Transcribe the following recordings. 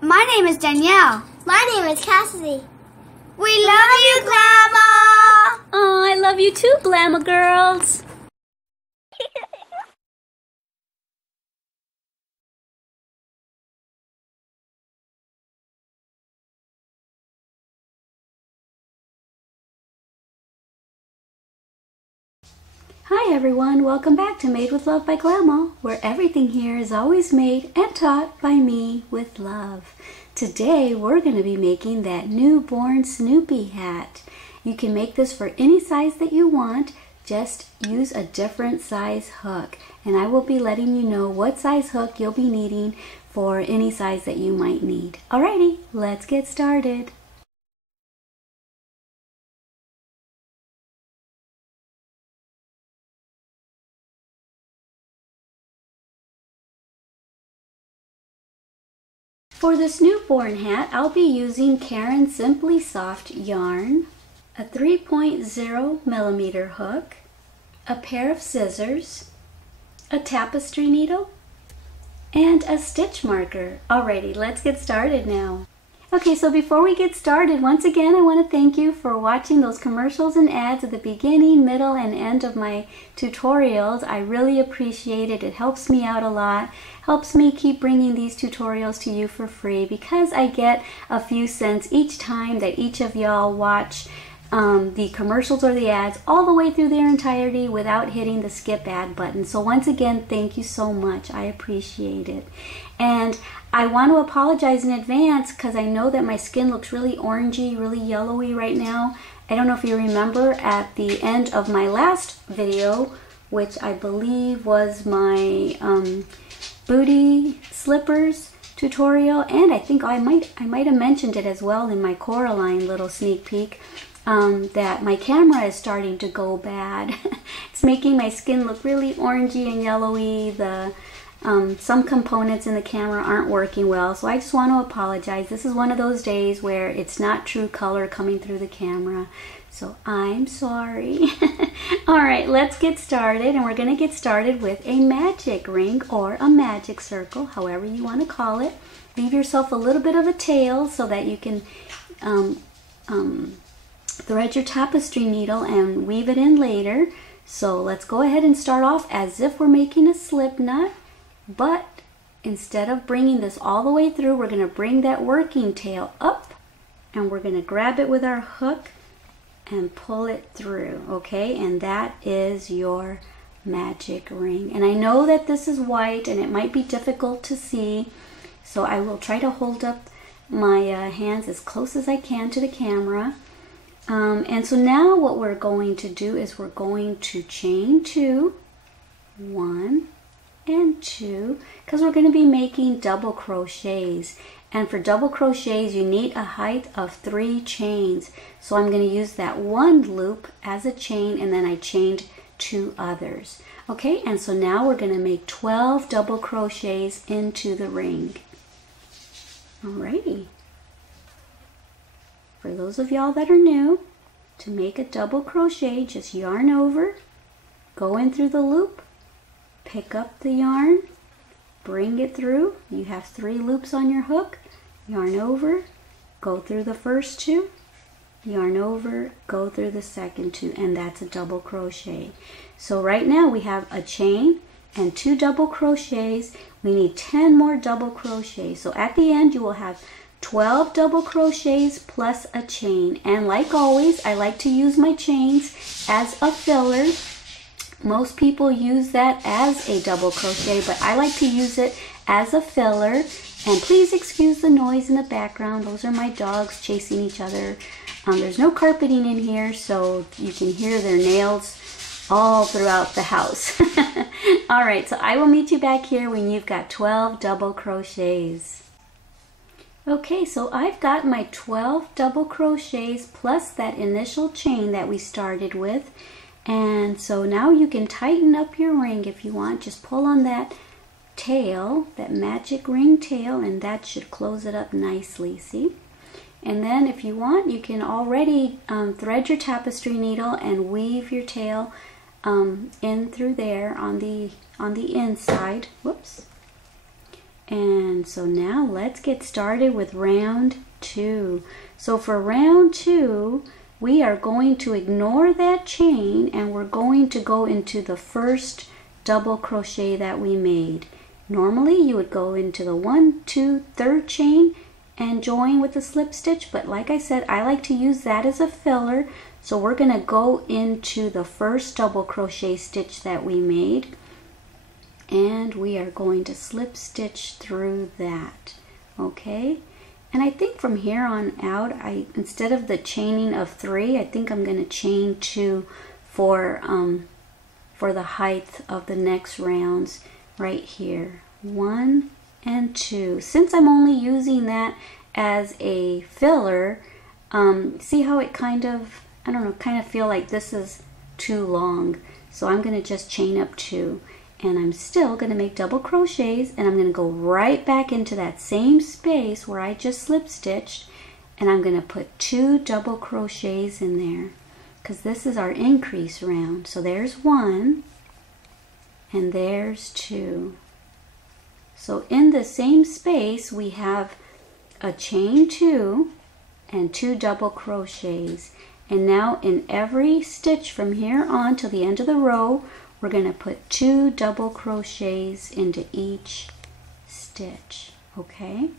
My name is Danielle. My name is Cassidy. We love you, Glama! Oh, I love you too, Glama girls. Hi everyone, welcome back to Made with Love by Glama, where everything here is always made and taught by me with love. Today we're going to be making that newborn Snoopy hat. You can make this for any size that you want, just use a different size hook. And I will be letting you know what size hook you'll be needing for any size that you might need. Alrighty, let's get started. For this newborn hat, I'll be using Caron Simply Soft yarn, a 3.0 millimeter hook, a pair of scissors, a tapestry needle, and a stitch marker. Alrighty, let's get started now. Okay, so before we get started, once again, I want to thank you for watching those commercials and ads at the beginning, middle, and end of my tutorials. I really appreciate it. It helps me out a lot. Helps me keep bringing these tutorials to you for free because I get a few cents each time that each of y'all watch the commercials or the ads all the way through their entirety without hitting the skip ad button. So once again, thank you so much. I appreciate it. And I want to apologize in advance because I know that my skin looks really orangey, really yellowy right now. I don't know if you remember at the end of my last video, which I believe was my booty slippers tutorial, and I think I might have mentioned it as well in my Coraline little sneak peek, that my camera is starting to go bad. It's making my skin look really orangey and yellowy. Some components in the camera aren't working well, so I just want to apologize. This is one of those days where it's not true color coming through the camera, so I'm sorry. Alright, let's get started, and we're going to get started with a magic ring or a magic circle, however you want to call it. Leave yourself a little bit of a tail so that you can thread your tapestry needle and weave it in later. So let's go ahead and start off as if we're making a slip knot. But instead of bringing this all the way through, we're going to bring that working tail up and we're going to grab it with our hook and pull it through, okay? And that is your magic ring. And I know that this is white and it might be difficult to see, so I will try to hold up my hands as close as I can to the camera. And so now what we're going to do is we're going to chain 2, 1, and 2, because we're going to be making double crochets, and for double crochets you need a height of 3 chains. So I'm going to use that 1 loop as a chain, and then I chained 2 others. Okay, and so now we're going to make 12 double crochets into the ring. Alrighty. For those of y'all that are new, to make a double crochet, just yarn over, go in through the loop, pick up the yarn, bring it through. You have 3 loops on your hook, yarn over, go through the first 2, yarn over, go through the second 2, and that's a double crochet. So right now we have a chain and 2 double crochets. We need 10 more double crochets. So at the end you will have 12 double crochets plus a chain. And like always, I like to use my chains as a filler. Most people use that as a double crochet, but I like to use it as a filler. And please excuse the noise in the background. Those are my dogs chasing each other. There's no carpeting in here, so you can hear their nails all throughout the house. Alright, so I will meet you back here when you've got 12 double crochets. Okay, so I've got my 12 double crochets plus that initial chain that we started with. And so now you can tighten up your ring if you want. Just pull on that tail, that magic ring tail, and that should close it up nicely, see? And then if you want, you can already thread your tapestry needle and weave your tail in through there on the inside. Whoops. And so now let's get started with round 2. So for round 2, we are going to ignore that chain and we're going to go into the first double crochet that we made. Normally you would go into the 1, 2, 3rd chain and join with a slip stitch, but like I said, I like to use that as a filler. So we're going to go into the first double crochet stitch that we made, and we are going to slip stitch through that. Okay, and I think from here on out, instead of the chaining of 3, I think I'm going to chain 2 for the height of the next rounds right here. 1 and 2. Since I'm only using that as a filler, see how it kind of, I don't know, kind of feel like this is too long. So I'm going to just chain up 2. And I'm still going to make double crochets, and I'm going to go right back into that same space where I just slip stitched, and I'm going to put 2 double crochets in there because this is our increase round. So there's 1 and there's 2. So in the same space we have a chain 2 and 2 double crochets, and now in every stitch from here on till the end of the row, we're going to put 2 double crochets into each stitch. Okay,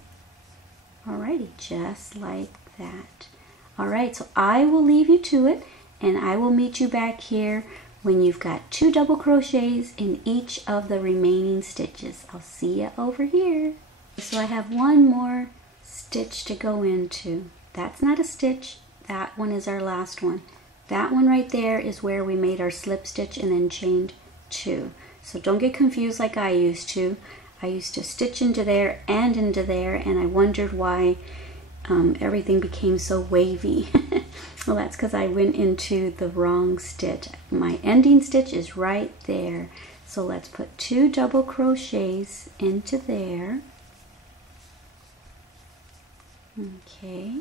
alrighty, just like that. Alright, so I will leave you to it, and I will meet you back here when you've got 2 double crochets in each of the remaining stitches. I'll see you over here. So I have one more stitch to go into. That's not a stitch, that one is our last one. That one right there is where we made our slip stitch and then chained 2. So don't get confused like I used to. I used to stitch into there, and I wondered why everything became so wavy. Well, that's because I went into the wrong stitch. My ending stitch is right there. So let's put 2 double crochets into there. Okay.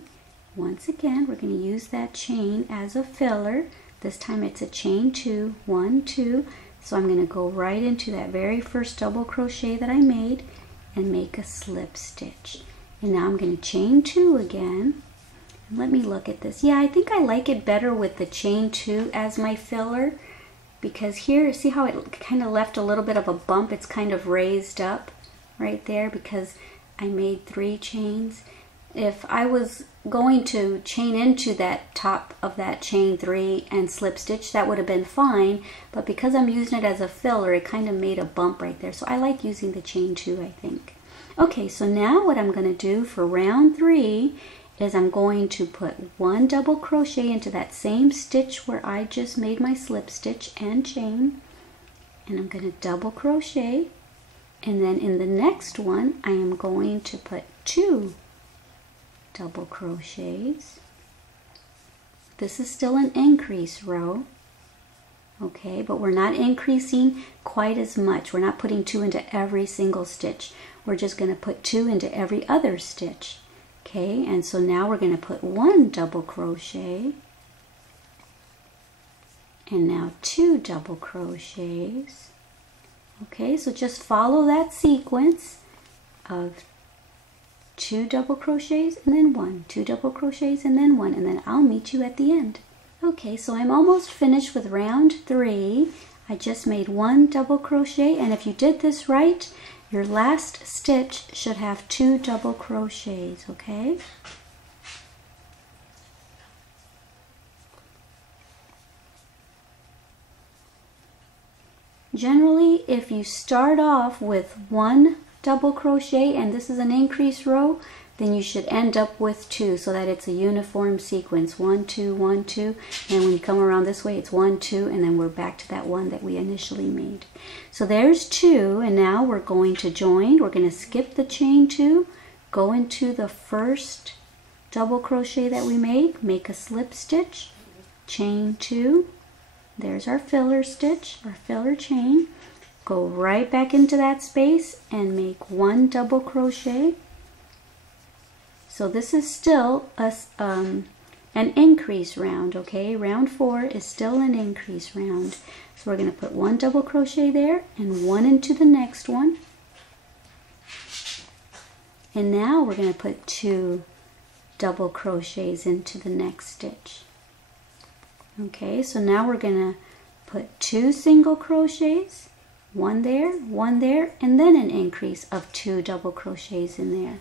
Once again, we're going to use that chain as a filler. This time it's a chain 2, 1, 2. So I'm going to go right into that very first double crochet that I made and make a slip stitch. And now I'm going to chain 2 again. And let me look at this. Yeah, I think I like it better with the chain 2 as my filler, because here, see how it kind of left a little bit of a bump? It's kind of raised up right there because I made 3 chains. If I was going to chain into that top of that chain 3 and slip stitch, that would have been fine, but because I'm using it as a filler, it kind of made a bump right there. So I like using the chain 2, I think. Okay, so now what I'm going to do for round 3 is I'm going to put 1 double crochet into that same stitch where I just made my slip stitch and chain, and I'm going to double crochet, and then in the next one I am going to put 2 double crochets. This is still an increase row, okay, but we're not increasing quite as much. We're not putting 2 into every single stitch. We're just going to put 2 into every other stitch. Okay, and so now we're going to put 1 double crochet, and now 2 double crochets. Okay, so just follow that sequence of 2 double crochets and then 1, 2 double crochets and then 1, and then I'll meet you at the end. Okay, so I'm almost finished with round 3. I just made 1 double crochet, and if you did this right, your last stitch should have 2 double crochets, okay? Generally, if you start off with 1 double crochet and this is an increase row, then you should end up with 2 so that it's a uniform sequence. 1, 2, 1, 2, and when you come around this way it's 1, 2, and then we're back to that 1 that we initially made. So there's 2, and now we're going to join. We're going to skip the chain 2, go into the first double crochet that we made, make a slip stitch, chain 2, there's our filler stitch, our filler chain, go right back into that space and make 1 double crochet. So this is still an increase round, okay? Round 4 is still an increase round. So we're going to put 1 double crochet there and 1 into the next one. And now we're going to put 2 double crochets into the next stitch. Okay, so now we're going to put 2 single crochets, 1 there, and then an increase of 2 double crochets in there.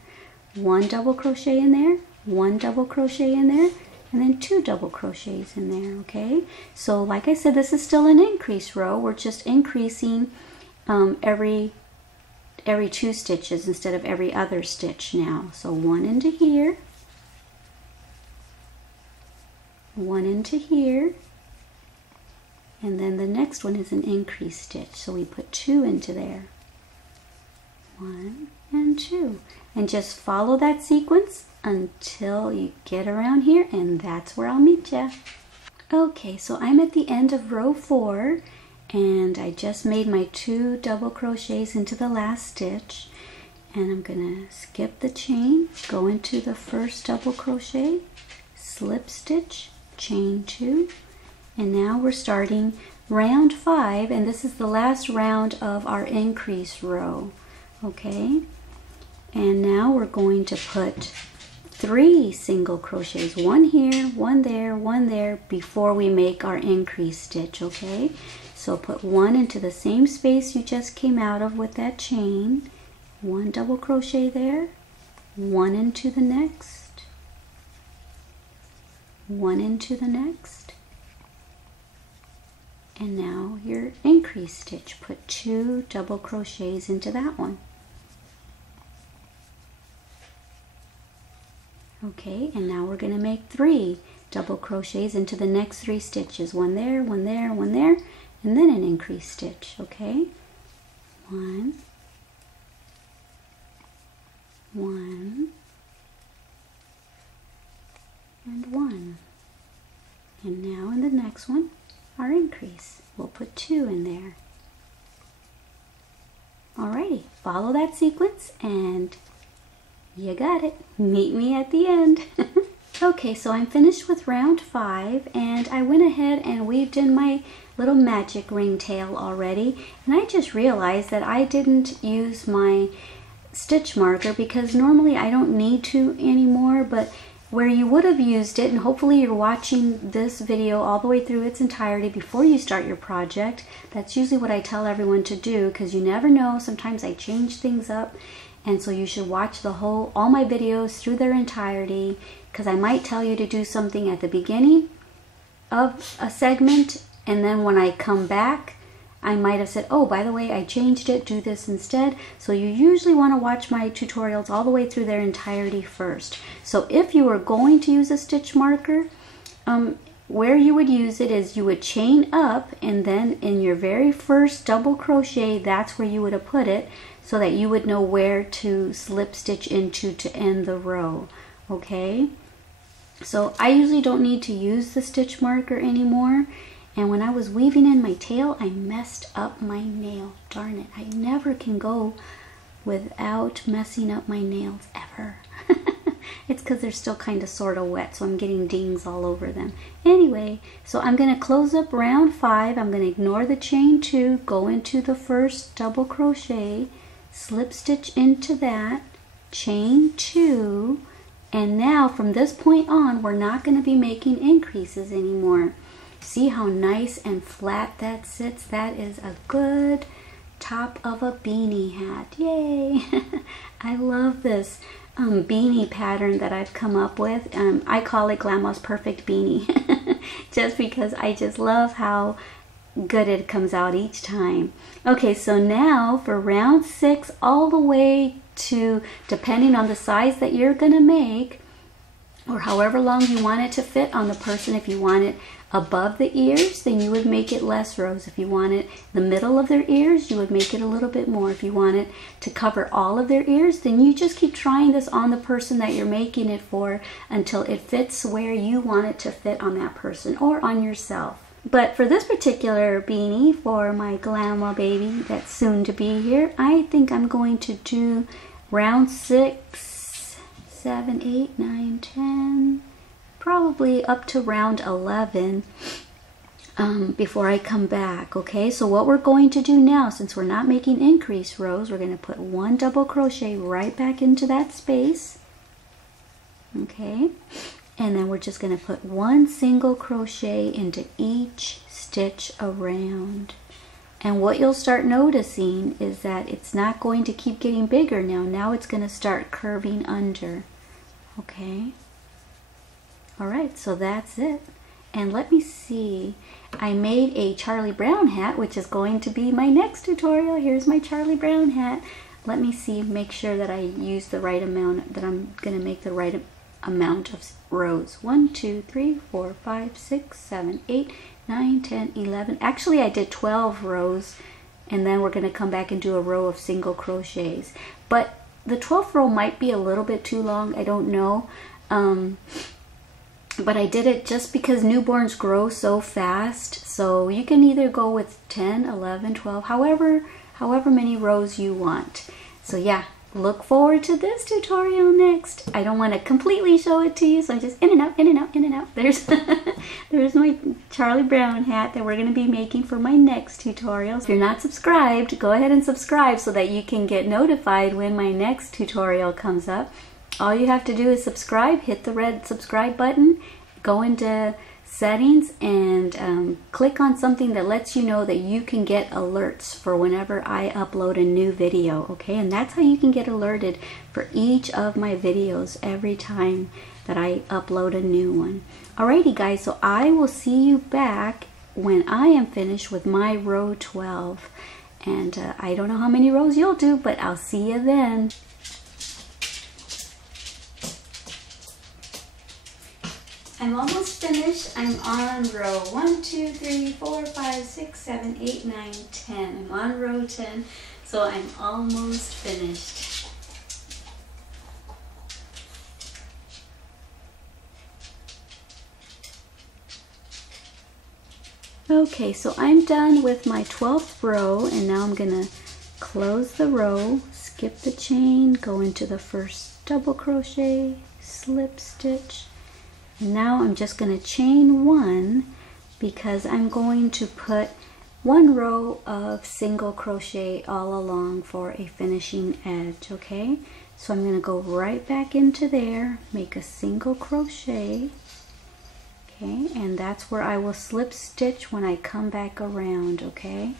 1 double crochet in there, 1 double crochet in there, and then 2 double crochets in there, okay? So like I said, this is still an increase row. We're just increasing every 2 stitches instead of every other stitch now. So 1 into here, 1 into here, and then the next one is an increase stitch. So we put 2 into there. 1 and 2. And just follow that sequence until you get around here, and that's where I'll meet ya. Okay, so I'm at the end of row 4, and I just made my 2 double crochets into the last stitch, and I'm gonna skip the chain, go into the first double crochet, slip stitch, chain 2, and now we're starting round 5, and this is the last round of our increase row. Okay, and now we're going to put 3 single crochets, 1 here, 1 there, 1 there, before we make our increase stitch. Okay, so put 1 into the same space you just came out of with that chain, 1 double crochet there, 1 into the next, 1 into the next, and now your increase stitch. Put 2 double crochets into that one. Okay, and now we're going to make 3 double crochets into the next 3 stitches. 1 there, 1 there, 1 there, and then an increase stitch. Okay, 1, 1, and 1. And now in the next one, our increase. We'll put 2 in there. Alrighty, follow that sequence and you got it. Meet me at the end. Okay, so I'm finished with round 5, and I went ahead and weaved in my little magic ring tail already, and I just realized that I didn't use my stitch marker because normally I don't need to anymore, but where you would have used it, and hopefully you're watching this video all the way through its entirety before you start your project. That's usually what I tell everyone to do, because you never know, sometimes I change things up. And so you should watch all my videos through their entirety, because I might tell you to do something at the beginning of a segment, and then when I come back, I might have said, oh, by the way, I changed it, do this instead. So you usually want to watch my tutorials all the way through their entirety first. So if you were going to use a stitch marker, where you would use it is you would chain up, and then in your very first double crochet, that's where you would have put it, so that you would know where to slip stitch into to end the row. Okay, so I usually don't need to use the stitch marker anymore. And when I was weaving in my tail, I messed up my nail. Darn it, I never can go without messing up my nails ever. It's because they're still kind of sort of wet, so I'm getting dings all over them. Anyway, so I'm going to close up round 5. I'm going to ignore the chain 2, go into the first double crochet, slip stitch into that, chain 2, and now from this point on, we're not going to be making increases anymore. See how nice and flat that sits? That is a good top of a beanie hat. Yay! I love this beanie pattern that I've come up with. I call it Glama's Perfect Beanie just because I just love how good it comes out each time. Okay, so now for round 6 all the way to, depending on the size that you're gonna make, or however long you want it to fit on the person. If you want it above the ears, then you would make it less rows. If you want it the middle of their ears, you would make it a little bit more. If you want it to cover all of their ears, then you just keep trying this on the person that you're making it for until it fits where you want it to fit on that person or on yourself. But for this particular beanie, for my Glama baby that's soon to be here, I think I'm going to do round 6, 7, 8, 9, 10, probably up to round 11 before I come back. Okay, so what we're going to do now, since we're not making increase rows, we're going to put 1 double crochet right back into that space. Okay, and then we're just going to put 1 single crochet into each stitch around. And what you'll start noticing is that it's not going to keep getting bigger now. Now it's going to start curving under. Okay. All right, so that's it. And let me see. I made a Charlie Brown hat, which is going to be my next tutorial. Here's my Charlie Brown hat. Let me see, make sure that I use the right amount, that I'm going to make the right amount of rows. 1, 2, 3, 4, 5, 6, 7, 8, 9, 10, 11. Actually, I did 12 rows, and then we're going to come back and do a row of single crochets. But the 12th row might be a little bit too long. I don't know. But I did it just because newborns grow so fast. So you can either go with 10, 11, 12, however many rows you want. So yeah, look forward to this tutorial next. I don't want to completely show it to you, so I'm just in and out, in and out, in and out. There's, there's my Charlie Brown hat that we're going to be making for my next tutorial. If you're not subscribed, go ahead and subscribe so that you can get notified when my next tutorial comes up. All you have to do is subscribe, hit the red subscribe button, go into settings, and click on something that lets you know that you can get alerts for whenever I upload a new video, okay? And that's how you can get alerted for each of my videos every time that I upload a new one. Alrighty guys, so I will see you back when I am finished with my row 12. And I don't know how many rows you'll do, but I'll see you then. I'm almost finished. I'm on row 1, 2, 3, 4, 5, 6, 7, 8, 9, 10. I'm on row 10, so I'm almost finished. Okay, so I'm done with my 12th row, and now I'm gonna close the row, skip the chain, go into the first double crochet, slip stitch. And now I'm just going to chain 1 because I'm going to put 1 row of single crochet all along for a finishing edge, okay? So I'm going to go right back into there, make a single crochet, okay? And that's where I will slip stitch when I come back around, okay?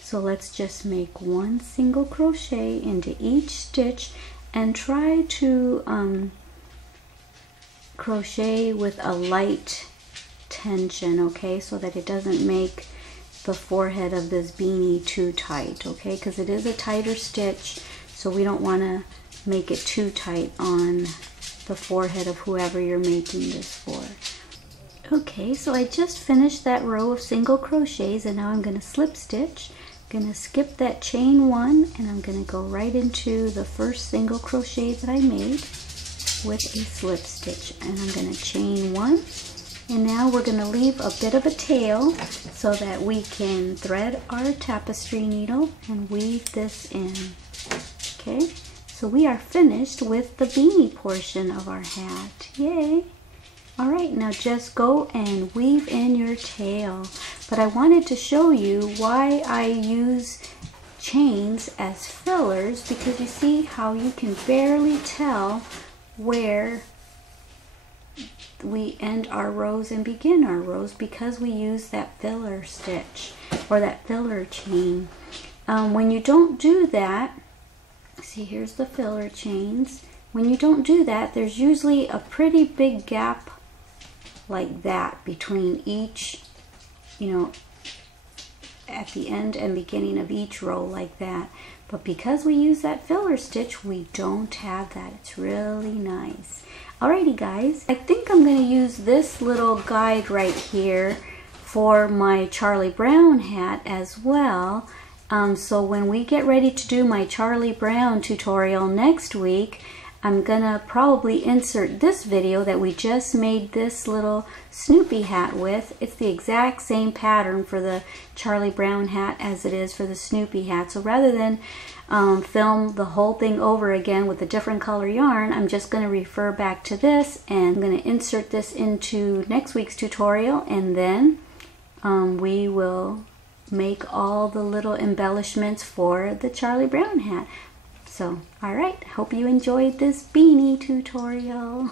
So let's just make 1 single crochet into each stitch and try to crochet with a light tension, okay, so that it doesn't make the forehead of this beanie too tight, okay, because it is a tighter stitch, so we don't want to make it too tight on the forehead of whoever you're making this for. Okay, so I just finished that row of single crochets, and now I'm going to slip stitch. I'm going to skip that chain 1, and I'm going to go right into the first single crochet that I made with a slip stitch, and I'm going to chain 1, and now we're going to leave a bit of a tail so that we can thread our tapestry needle and weave this in. Okay, so we are finished with the beanie portion of our hat. Yay! Alright, now just go and weave in your tail. But I wanted to show you why I use chains as fillers, because you see how you can barely tell where we end our rows and begin our rows because we use that filler stitch or that filler chain. When you don't do that, see, here's the filler chains. When you don't do that, there's usually a pretty big gap like that between each, you know, at the end and beginning of each row like that. But because we use that filler stitch, we don't have that. It's really nice. Alrighty guys, I think I'm going to use this little guide right here for my Charlie Brown hat as well. So when we get ready to do my Charlie Brown tutorial next week, I'm gonna probably insert this video that we just made this little Snoopy hat with. It's the exact same pattern for the Charlie Brown hat as it is for the Snoopy hat. So rather than film the whole thing over again with a different color yarn, I'm just gonna refer back to this, and I'm gonna insert this into next week's tutorial, and then we will make all the little embellishments for the Charlie Brown hat. So, alright, hope you enjoyed this beanie tutorial.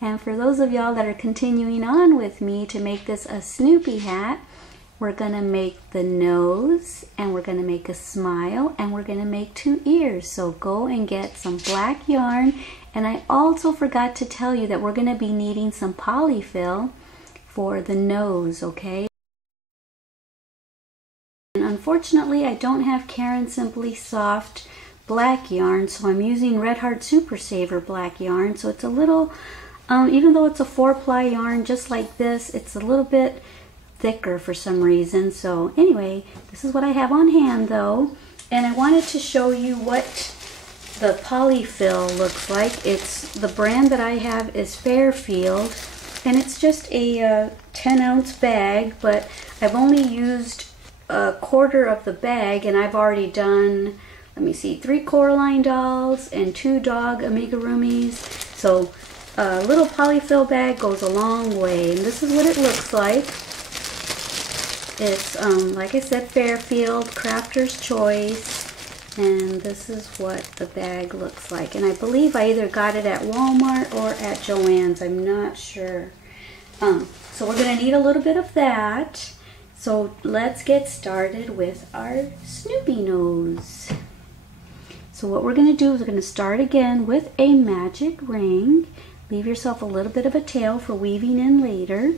And for those of y'all that are continuing on with me to make this a Snoopy hat, we're going to make the nose, and we're going to make a smile, and we're going to make 2 ears. So go and get some black yarn. And I also forgot to tell you that we're going to be needing some polyfill for the nose, okay? And unfortunately, I don't have Careprost Simply Soft black yarn, so I'm using Red Heart Super Saver black yarn. So it's a little, even though it's a 4-ply yarn just like this, it's a little bit thicker for some reason. So anyway, this is what I have on hand though, and I wanted to show you what the polyfill looks like. It's the brand that I have is Fairfield, and it's just a 10-ounce bag, but I've only used a quarter of the bag, and I've already done, let me see, 3 Coraline dolls and 2 dog amigurumis. So a little polyfill bag goes a long way, and this is what it looks like. It's, like I said, Fairfield, Crafter's Choice, and this is what the bag looks like. And I believe I either got it at Walmart or at Joann's, I'm not sure. So we're going to need a little bit of that. So let's get started with our Snoopy nose. So what we're going to do is we're going to start again with a magic ring. Leave yourself a little bit of a tail for weaving in later.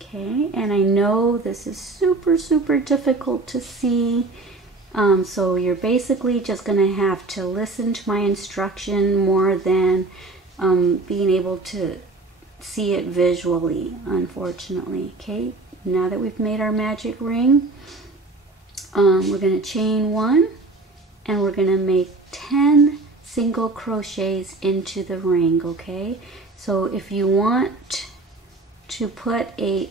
Okay, and I know this is super difficult to see, so you're basically just going to have to listen to my instruction more than being able to see it visually, unfortunately. Okay, now that we've made our magic ring, we're going to chain 1, and we're going to make 10 single crochets into the ring. Okay, so if you want to put a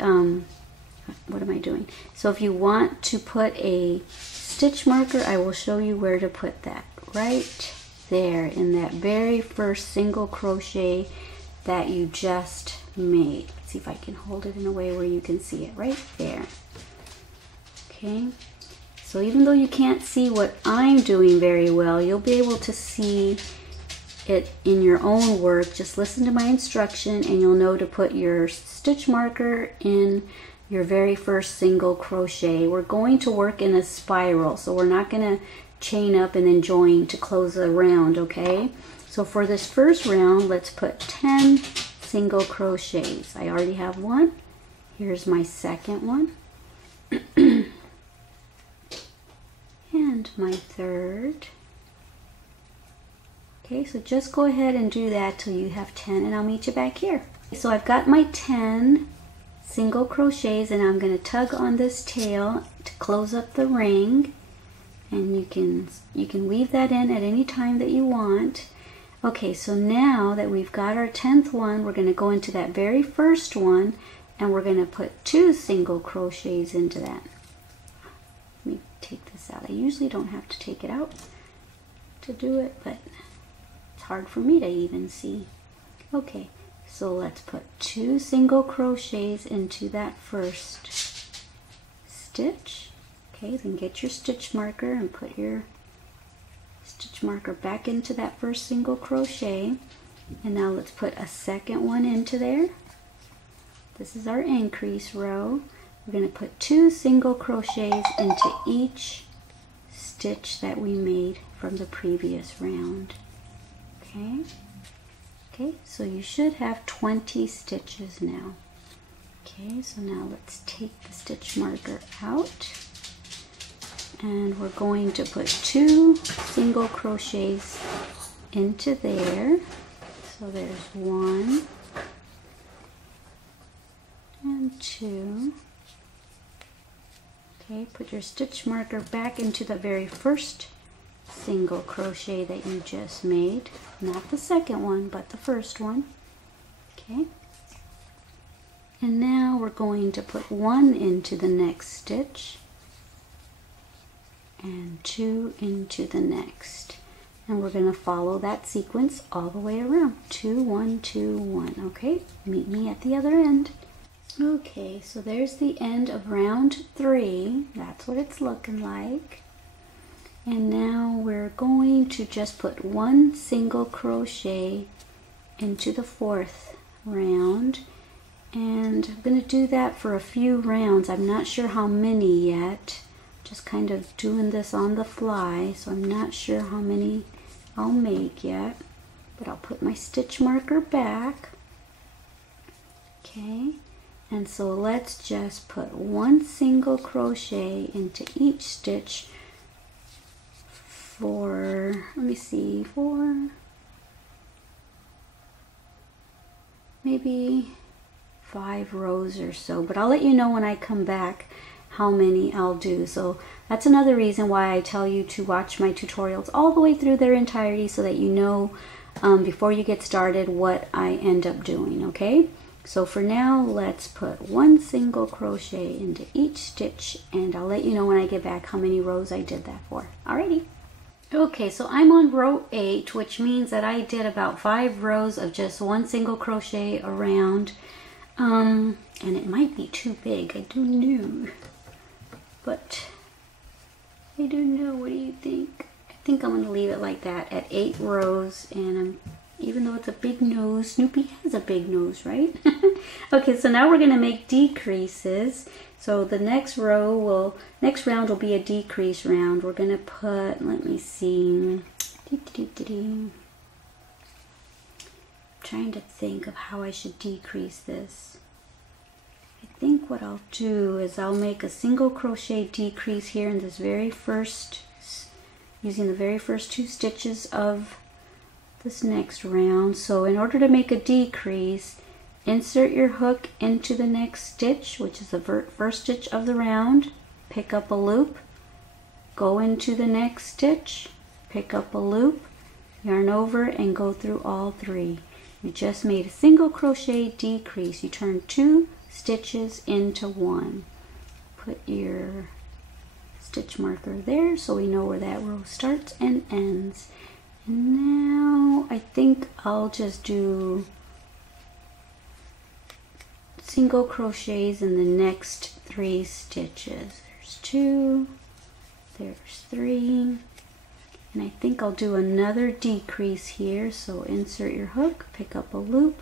what am I doing? So if you want to put a stitch marker, I will show you where to put that. Right there in that very first single crochet that you just made. Let's see if I can hold it in a way where you can see it right there. Okay, so even though you can't see what I'm doing very well, you'll be able to see it in your own work. Just listen to my instruction and you'll know to put your stitch marker in your very first single crochet. We're going to work in a spiral, so we're not going to chain up and then join to close the round, okay? So for this first round, let's put 10 single crochets. I already have one. Here's my second one. And my third. Okay, so just go ahead and do that till you have 10, and I'll meet you back here. So I've got my 10 single crochets, and I'm going to tug on this tail to close up the ring, and you can weave that in at any time that you want. Okay, so now that we've got our 10th one, we're going to go into that very first one, and we're going to put 2 single crochets into that. Let me take this out. I usually don't have to take it out to do it, but it's hard for me to even see. Okay, so let's put 2 single crochets into that first stitch. Okay, then get your stitch marker and put your stitch marker back into that first single crochet. And now let's put a second one into there. This is our increase row. We're going to put 2 single crochets into each stitch that we made from the previous round. Okay, so you should have 20 stitches now. Okay, so now let's take the stitch marker out, and we're going to put 2 single crochets into there. So there's 1 and 2. Okay, put your stitch marker back into the very first single crochet that you just made, not the second one but the first one. Okay, and now we're going to put 1 into the next stitch and 2 into the next, and we're going to follow that sequence all the way around. 2 1 2 1. Okay, meet me at the other end. Okay, so there's the end of round 3. That's what it's looking like. And now we're going to just put 1 single crochet into the 4th round. And I'm going to do that for a few rounds. I'm not sure how many yet. Just kind of doing this on the fly, so I'm not sure how many I'll make yet. But I'll put my stitch marker back. Okay. And so let's just put 1 single crochet into each stitch for, let me see, for maybe 5 rows or so. But I'll let you know when I come back how many I'll do. So that's another reason why I tell you to watch my tutorials all the way through their entirety so that you know before you get started what I end up doing, okay? So for now, let's put 1 single crochet into each stitch, and I'll let you know when I get back how many rows I did that for. Alrighty. Okay, so I'm on row 8, which means that I did about 5 rows of just 1 single crochet around. And it might be too big, I don't know. But I don't know, what do you think? I think I'm gonna leave it like that at 8 rows, and even though it's a big nose, Snoopy has a big nose, right? Okay, so now we're gonna make decreases. So the next round will be a decrease round. We're gonna put, let me see, trying to think of how I should decrease this. I think what I'll do is I'll make a single crochet decrease here in this very first, using the very first 2 stitches of this next round. So in order to make a decrease, insert your hook into the next stitch, which is the first stitch of the round, pick up a loop, go into the next stitch, pick up a loop, yarn over, and go through all 3. You just made a single crochet decrease. You turn 2 stitches into 1. Put your stitch marker there so we know where that row starts and ends. And now I think I'll just do single crochets in the next 3 stitches. There's 2, there's 3, and I think I'll do another decrease here. So insert your hook, pick up a loop,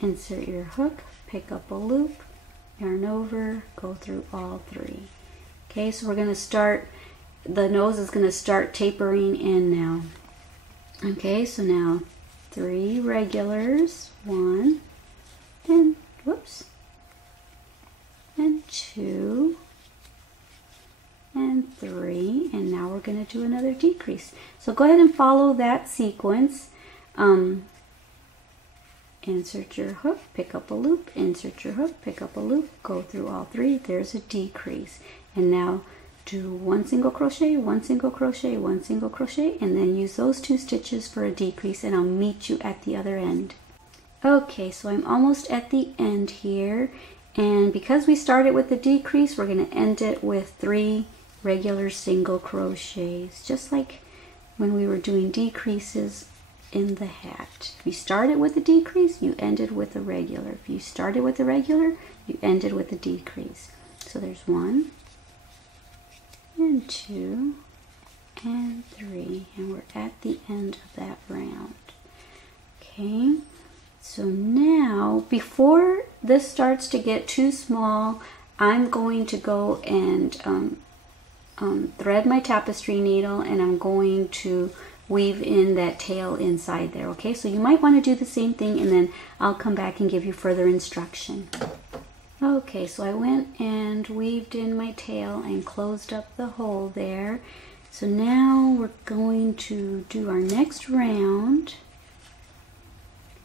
insert your hook, pick up a loop, yarn over, go through all 3. Okay, so we're going to start, the nose is going to start tapering in now. Okay, so now 3 regulars, 1, and whoops, and 2, and 3, and now we're going to do another decrease. So go ahead and follow that sequence. Insert your hook, pick up a loop, insert your hook, pick up a loop, go through all 3. There's a decrease. And now do 1 single crochet, 1 single crochet, 1 single crochet, and then use those 2 stitches for a decrease, and I'll meet you at the other end. Okay, so I'm almost at the end here, and because we started with the decrease, we're going to end it with 3 regular single crochets, just like when we were doing decreases in the hat. If you started with a decrease, you ended with a regular. If you started with a regular, you ended with a decrease. So there's 1, and 2, and 3, and we're at the end of that round. Okay, so now before this starts to get too small, I'm going to go and thread my tapestry needle, and I'm going to weave in that tail inside there. Okay, so you might want to do the same thing, and then I'll come back and give you further instruction. Okay, so I went and weaved in my tail and closed up the hole there. So now we're going to do our next round,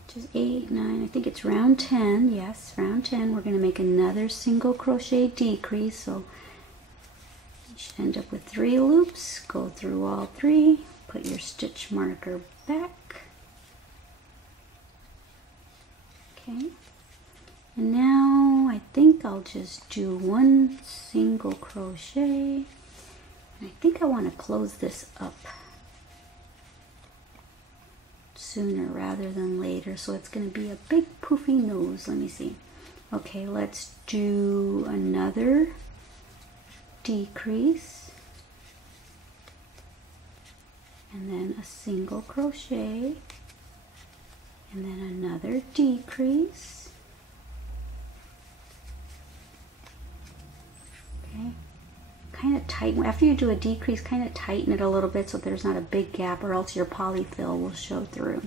which is 8, 9, I think it's round 10. Yes, round 10. We're going to make another single crochet decrease. So you should end up with 3 loops. Go through all 3. Put your stitch marker back. Okay. And now I think I'll just do 1 single crochet. And I think I want to close this up sooner rather than later. So it's going to be a big poofy nose. Let me see. Okay, let's do another decrease and then a single crochet and then another decrease. Okay, kind of tighten, after you do a decrease, kind of tighten it a little bit so there's not a big gap, or else your polyfill will show through.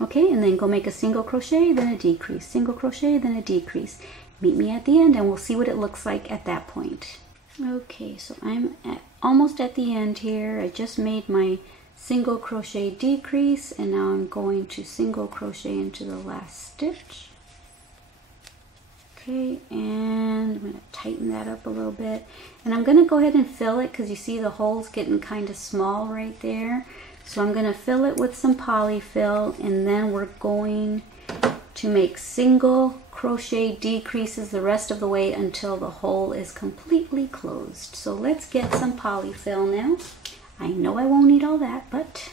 Okay, and then go make a single crochet, then a decrease, single crochet, then a decrease. Meet me at the end and we'll see what it looks like at that point. Okay, so I'm almost at the end here. I just made my single crochet decrease and now I'm going to single crochet into the last stitch. Okay, and I'm going to tighten that up a little bit. And I'm going to go ahead and fill it because you see the hole's getting kind of small right there. So I'm going to fill it with some polyfill and then we're going to make single crochet decreases the rest of the way until the hole is completely closed. So let's get some polyfill now. I know I won't need all that, but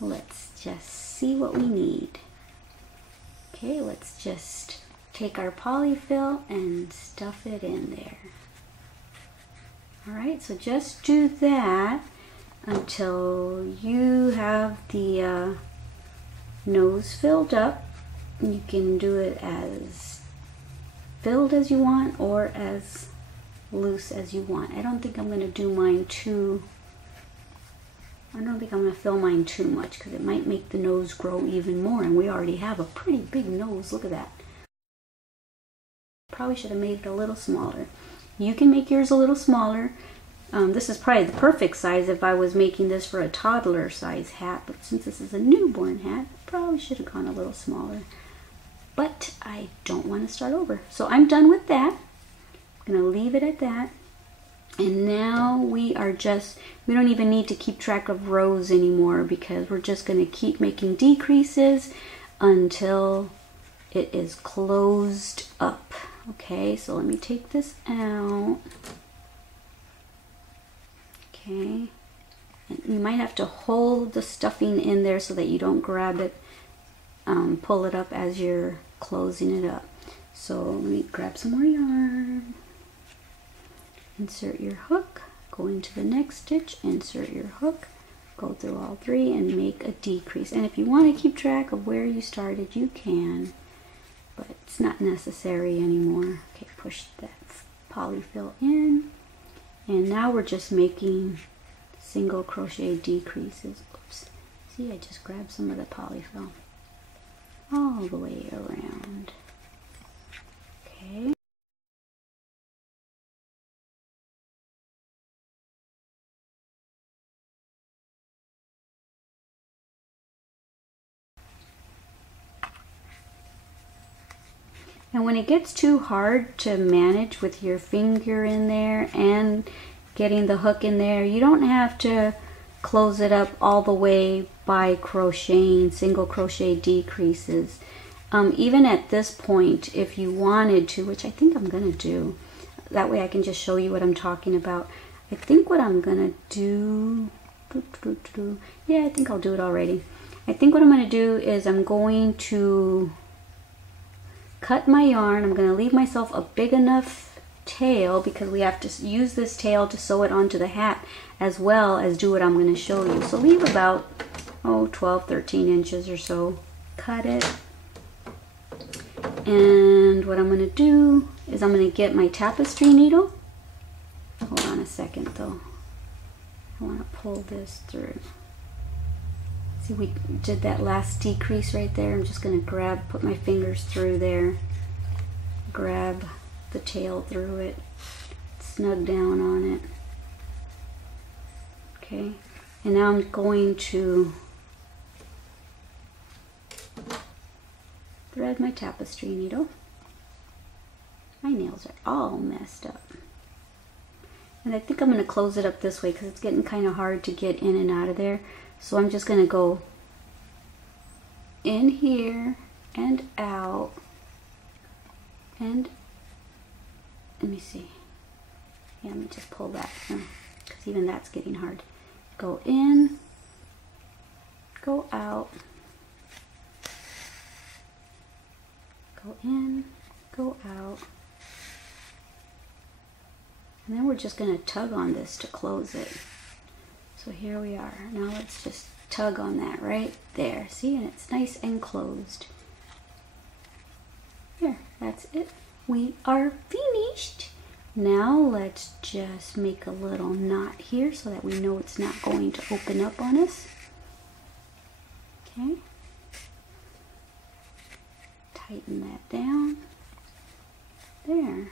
let's just see what we need. Okay, let's just take our polyfill and stuff it in there. Alright, so just do that until you have the nose filled up. You can do it as filled as you want or as loose as you want. I don't think I'm going to do mine too, I don't think I'm going to fill mine too much because it might make the nose grow even more, and we already have a pretty big nose. Look at that. Probably should have made it a little smaller. You can make yours a little smaller. This is probably the perfect size if I was making this for a toddler size hat, but since this is a newborn hat, I probably should have gone a little smaller. But I don't want to start over. So I'm done with that. I'm going to leave it at that. And now we don't even need to keep track of rows anymore because we're just going to keep making decreases until it is closed up. Okay, so let me take this out. Okay, and you might have to hold the stuffing in there so that you don't grab it, pull it up as you're closing it up. So let me grab some more yarn, insert your hook, go into the next stitch, insert your hook, go through all three and make a decrease. And if you want to keep track of where you started, you can, but it's not necessary anymore. Okay, push that polyfill in. And now we're just making single crochet decreases. Oops. See, I just grabbed some of the polyfill all the way around. Okay. And when it gets too hard to manage with your finger in there and getting the hook in there, you don't have to close it up all the way by crocheting single crochet decreases. Even at this point, if you wanted to, which I think I'm going to do, that way I can just show you what I'm talking about. I think what I'm going to do, yeah, I think I'll do it already. I think what I'm going to do is I'm going to cut my yarn. I'm going to leave myself a big enough tail because we have to use this tail to sew it onto the hat as well as do what I'm going to show you. So leave about 12, 13 inches or so. Cut it. And what I'm going to do is I'm going to get my tapestry needle. Hold on a second though. I want to pull this through. See, we did that last decrease right there. I'm just going to put my fingers through there, grab the tail through it, snug down on it. Okay, and now I'm going to thread my tapestry needle. My nails are all messed up. And I think I'm going to close it up this way because it's getting kind of hard to get in and out of there. So I'm just going to go in here and out, and let me see. Yeah, let me just pull that because even that's getting hard. Go in, go out, go in, go out. And then we're just going to tug on this to close it. So here we are. Now let's just tug on that right there. See, and it's nice and closed. There, that's it. We are finished. Now let's just make a little knot here so that we know it's not going to open up on us. Okay. Tighten that down. There.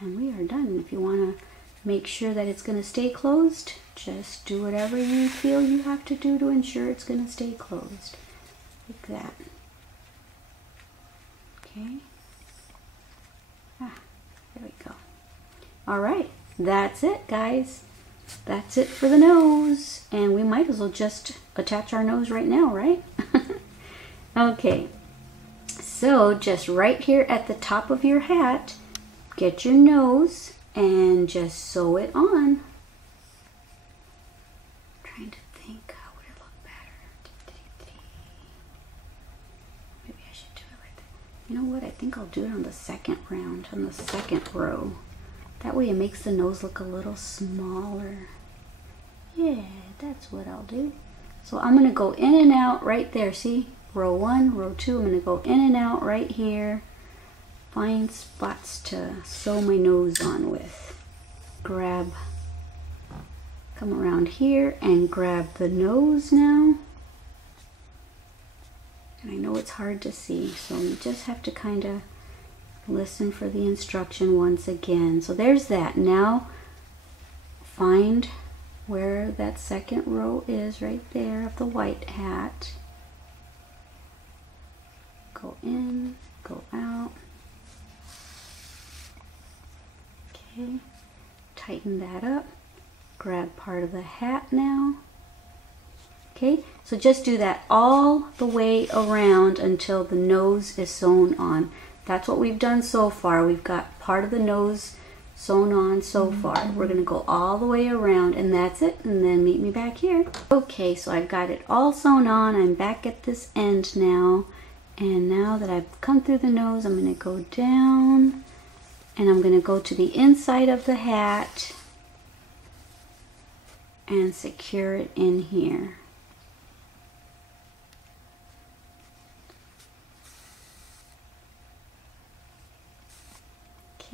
And we are done. If you want to make sure that it's going to stay closed, just do whatever you feel you have to do to ensure it's going to stay closed. Like that. Okay. There we go. Alright, that's it, guys. That's it for the nose. And we might as well just attach our nose right now, right? Okay. So just right here at the top of your hat, get your nose and just sew it on. Trying to think, how would it look better? Maybe I should do it like that. You know what? I think I'll do it on the second round, on the second row. That way it makes the nose look a little smaller. Yeah, that's what I'll do. So I'm going to go in and out right there. See? Row 1, row 2. I'm going to go in and out right here. Find spots to sew my nose on with. Come around here and grab the nose now. And I know it's hard to see, so you just have to kind of listen for the instruction once again. So there's that. Now find where that second row is right there of the white hat. Go in, go out. Okay, tighten that up. Grab part of the hat now. Okay, so just do that all the way around until the nose is sewn on. That's what we've done so far. We've got part of the nose sewn on so far. We're going to go all the way around and that's it. And then meet me back here. Okay, so I've got it all sewn on. I'm back at this end now. And now that I've come through the nose, I'm going to go down and I'm going to go to the inside of the hat and secure it in here.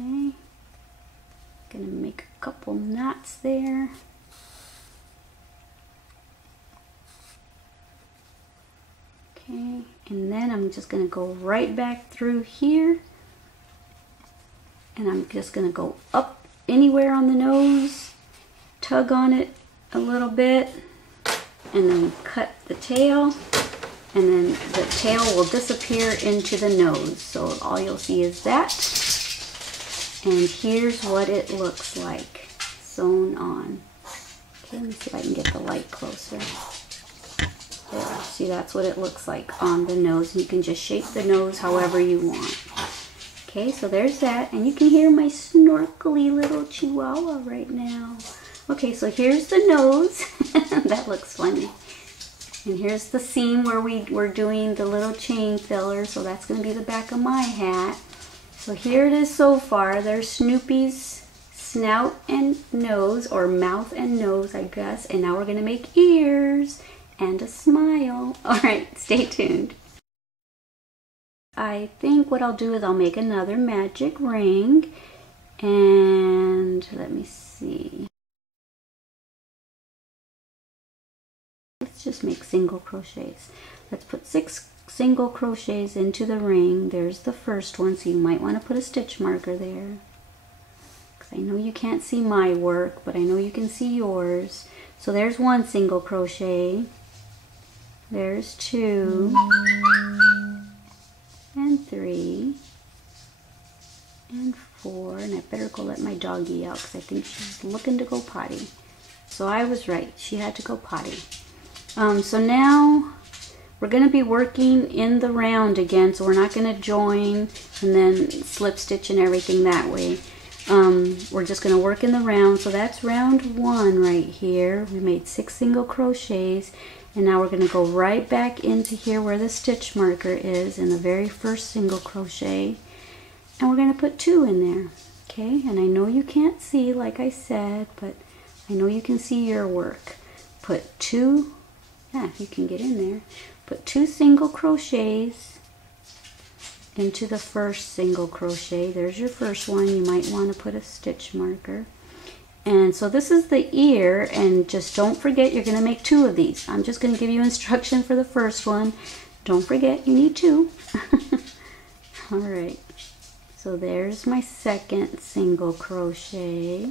Okay, gonna make a couple knots there. Okay, and then I'm just gonna go right back through here and I'm just gonna go up anywhere on the nose, tug on it a little bit, and then cut the tail, and then the tail will disappear into the nose. So all you'll see is that. And here's what it looks like sewn on. Okay, let me see if I can get the light closer. There, see, that's what it looks like on the nose. And you can just shape the nose however you want. Okay, so there's that. And you can hear my snorkely little chihuahua right now. Okay, so here's the nose. That looks funny. And here's the seam where we're doing the little chain filler. So that's going to be the back of my hat. So here it is so far. There's Snoopy's snout and nose, or mouth and nose, I guess. And now we're going to make ears and a smile. All right, stay tuned. I think what I'll do is I'll make another magic ring. And let me see. Let's just make single crochets. Let's put 6 single crochets into the ring. There's the first one, so you might want to put a stitch marker there. Because I know you can't see my work, but I know you can see yours. So there's 1 single crochet. There's 2. And 3. And 4. And I better go let my doggie out because I think she's looking to go potty. So I was right. She had to go potty. So now we're going to be working in the round again, so we're not going to join and then slip stitch and everything that way. We're just going to work in the round. So that's round 1 right here. We made 6 single crochets, and now we're going to go right back into here where the stitch marker is in the very first single crochet. and we're going to put 2 in there. Okay, and I know you can't see like I said, but I know you can see your work. Put 2, yeah, you can get in there. Put 2 single crochets into the first single crochet. There's your first one. You might want to put a stitch marker. And so this is the ear, and just don't forget you're going to make 2 of these. I'm just going to give you instruction for the first one. Don't forget you need 2. All right, so there's my second single crochet.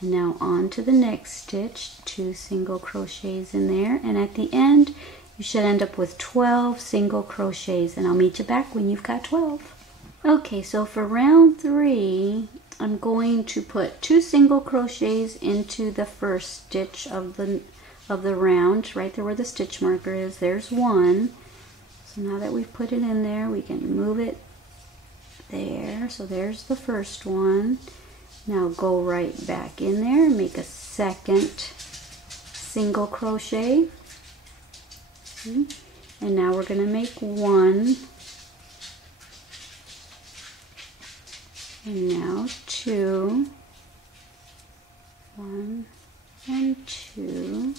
And now on to the next stitch, 2 single crochets in there, and at the end you should end up with 12 single crochets, and I'll meet you back when you've got 12. Okay, so for round 3, I'm going to put 2 single crochets into the first stitch of the round, right there where the stitch marker is. There's 1. So now that we've put it in there, we can move it there. So there's the first one. Now go right back in there and make a second single crochet. And now we're going to make 1. And now 2. 1 and 2.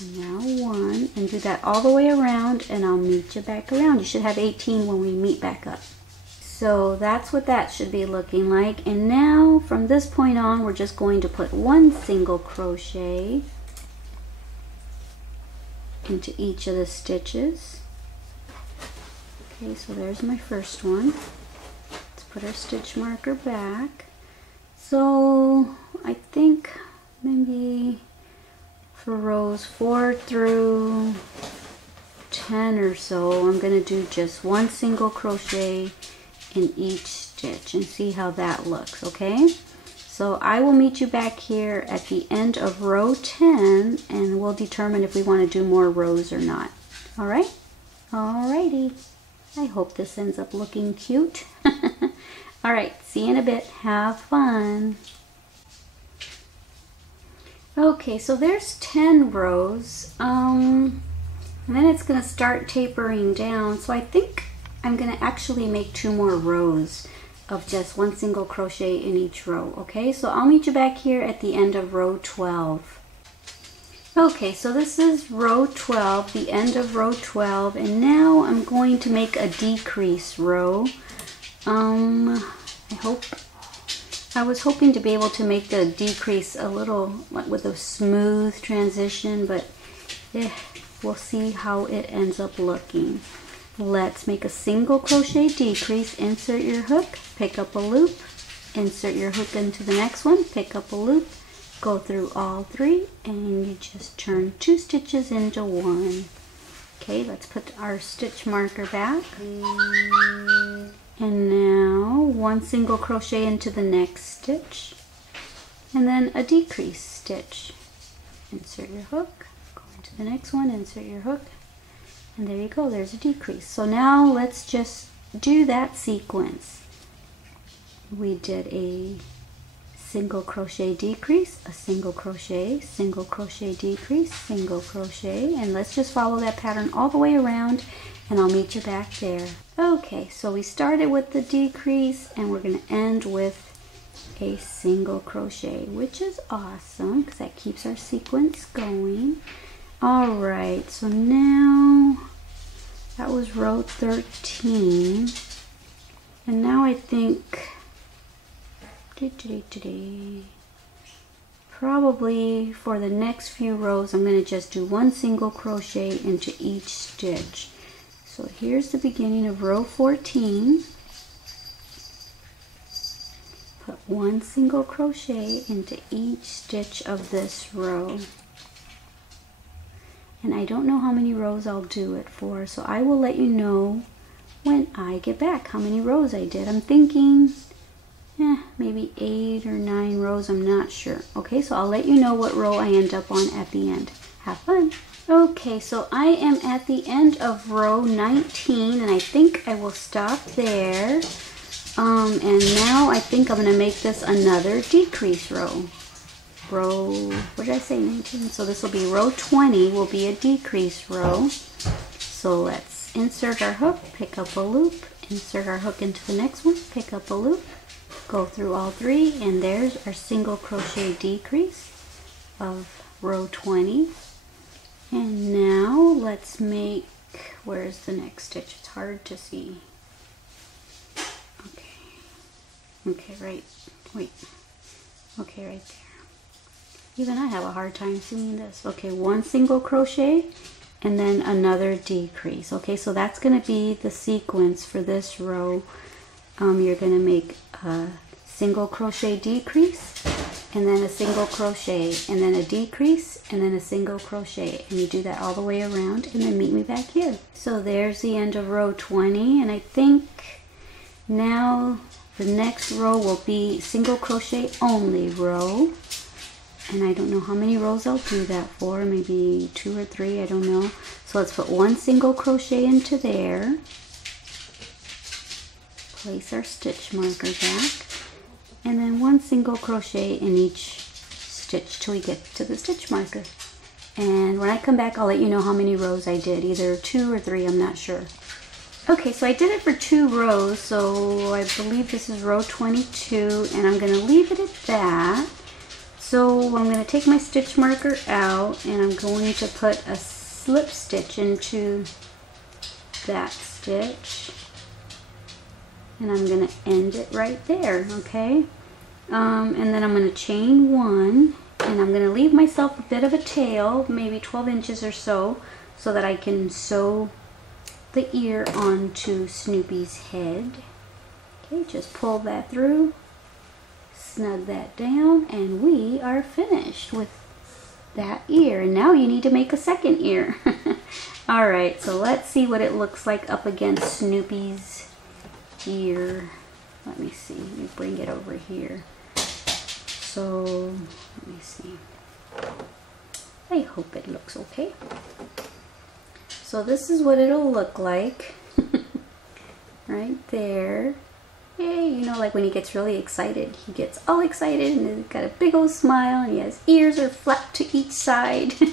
And now 1. And do that all the way around, and I'll meet you back around. You should have 18 when we meet back up. So that's what that should be looking like. And now from this point on, we're just going to put 1 single crochet into each of the stitches. Okay, so there's my first one. Let's put our stitch marker back. So I think maybe for rows 4 through 10 or so, I'm going to do just 1 single crochet in each stitch and see how that looks. Okay, so I will meet you back here at the end of row 10, and we'll determine if we want to do more rows or not. All right, alrighty, I hope this ends up looking cute. All right, see you in a bit. Have fun. Okay, so there's 10 rows, and then it's going to start tapering down. So I think I'm going to actually make 2 more rows of just 1 single crochet in each row. Okay, so I'll meet you back here at the end of row 12. Okay, so this is row 12, the end of row 12, and now I'm going to make a decrease row. I was hoping to be able to make the decrease a little like with a smooth transition, but we'll see how it ends up looking. Let's make a single crochet decrease, insert your hook, pick up a loop, insert your hook into the next one, pick up a loop, go through all 3, and you just turn 2 stitches into 1. Okay, let's put our stitch marker back. And now 1 single crochet into the next stitch, and then a decrease stitch. Insert your hook, go into the next one, insert your hook, and there you go, there's a decrease. So now let's just do that sequence. We did a single crochet decrease, a single crochet decrease, single crochet, and let's just follow that pattern all the way around, and I'll meet you back there. Okay, so we started with the decrease, and we're going to end with a single crochet, which is awesome because that keeps our sequence going. All right, so now that was row 13, and now I think probably for the next few rows I'm going to just do 1 single crochet into each stitch. So here's the beginning of row 14. Put 1 single crochet into each stitch of this row. And I don't know how many rows I'll do it for, so I will let you know when I get back how many rows I did. I'm thinking maybe 8 or 9 rows, I'm not sure. Okay, so I'll let you know what row I end up on at the end. Have fun. Okay, so I am at the end of row 19, and I think I will stop there. And now I think I'm going to make this another decrease row. What did I say, 19? So this will be row 20, will be a decrease row. So let's insert our hook, pick up a loop, insert our hook into the next one, pick up a loop, go through all 3, and there's our single crochet decrease of row 20. And now let's make, where's the next stitch? It's hard to see. Okay, right there. Even I have a hard time seeing this. Okay, 1 single crochet and then another decrease. Okay, so that's going to be the sequence for this row. You're going to make a single crochet decrease and then a single crochet and then a decrease and then a single crochet, and you do that all the way around and then meet me back here. So there's the end of row 20, and I think now the next row will be single crochet only row, and I don't know how many rows I'll do that for, maybe 2 or 3, I don't know. So let's put 1 single crochet into there, place our stitch marker back, and then 1 single crochet in each stitch till we get to the stitch marker. And when I come back, I'll let you know how many rows I did, either 2 or 3, I'm not sure. Okay, so I did it for 2 rows, so I believe this is row 22, and I'm going to leave it at that. So I'm going to take my stitch marker out, and I'm going to put a slip stitch into that stitch, and I'm going to end it right there, okay? And then I'm going to chain 1, and I'm going to leave myself a bit of a tail, maybe 12 inches or so that I can sew the ear onto Snoopy's head. Okay, just pull that through, snug that down, and we are finished with that ear. And now you need to make a second ear. Alright, so let's see what it looks like up against Snoopy's ear. Let me see, let me bring it over here. So, let me see. I hope it looks okay. So this is what it'll look like. Right there. Yay, you know, like when he gets really excited. He gets all excited and he's got a big old smile and his ears are flapped to each side. And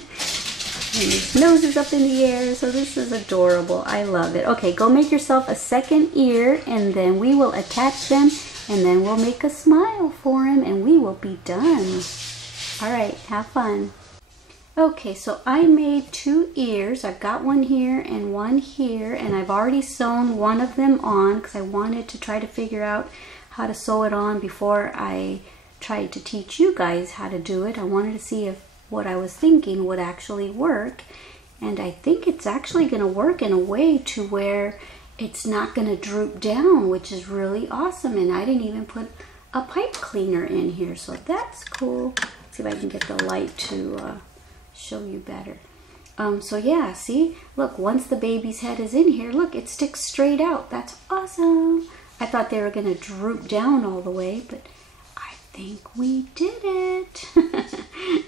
his nose is up in the air. So this is adorable. I love it. Okay, go make yourself a second ear and then we will attach them and then we'll make a smile for him and we will be done. Alright, have fun. Okay, so I made 2 ears. I've got one here and one here, and I've already sewn one of them on because I wanted to try to figure out how to sew it on before I tried to teach you guys how to do it. I wanted to see if what I was thinking would actually work, and I think it's actually going to work in a way to where it's not going to droop down, which is really awesome, and I didn't even put a pipe cleaner in here, so that's cool. Let's see if I can get the light to show you better. So yeah, see, look, once the baby's head is in here, look, it sticks straight out. That's awesome. I thought they were going to droop down all the way, but I think we did it.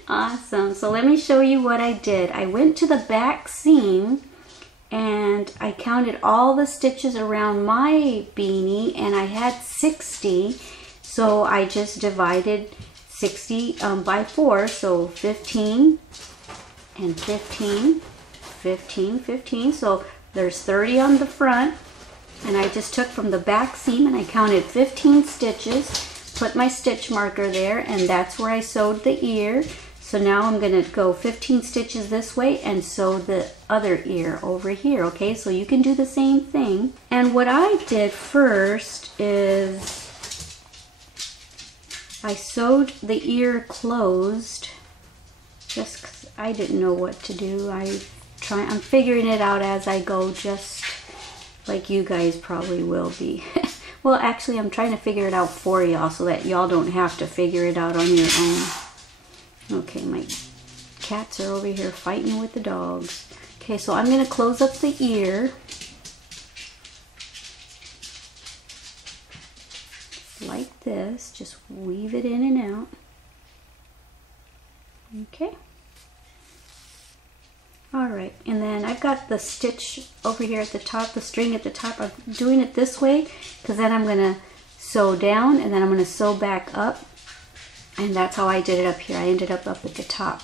Awesome. So let me show you what I did. I went to the back seam and I counted all the stitches around my beanie, and I had 60, so I just divided 60 by 4, so 15 and 15, 15, 15, so there's 30 on the front, and I just took from the back seam and I counted 15 stitches, put my stitch marker there, and that's where I sewed the ear. So now I'm going to go 15 stitches this way and sew the other ear over here, okay? So you can do the same thing. And what I did first is I sewed the ear closed just because I didn't know what to do. I'm figuring it out as I go, just like you guys probably will be. Well, actually, I'm trying to figure it out for y'all so that y'all don't have to figure it out on your own. Okay, my cats are over here fighting with the dogs. Okay, so I'm going to close up the ear. Like this, just weave it in and out. Okay. Alright, and then I've got the stitch over here at the top, the string at the top. I'm doing it this way because then I'm going to sew down and then I'm going to sew back up. And that's how I did it up here. I ended up at the top.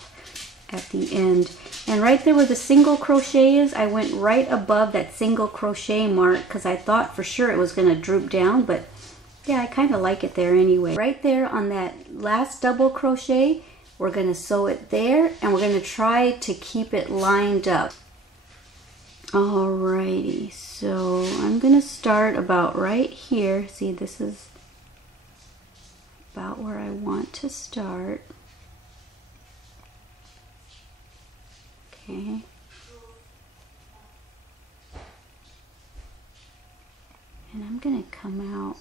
at the end. And right there where the single crochet is, I went right above that single crochet mark because I thought for sure it was going to droop down, but yeah, I kind of like it there anyway. Right there on that last double crochet, we're going to sew it there, and we're going to try to keep it lined up. Alrighty, so I'm going to start about right here. See, this is about where I want to start. Okay. And I'm going to come out.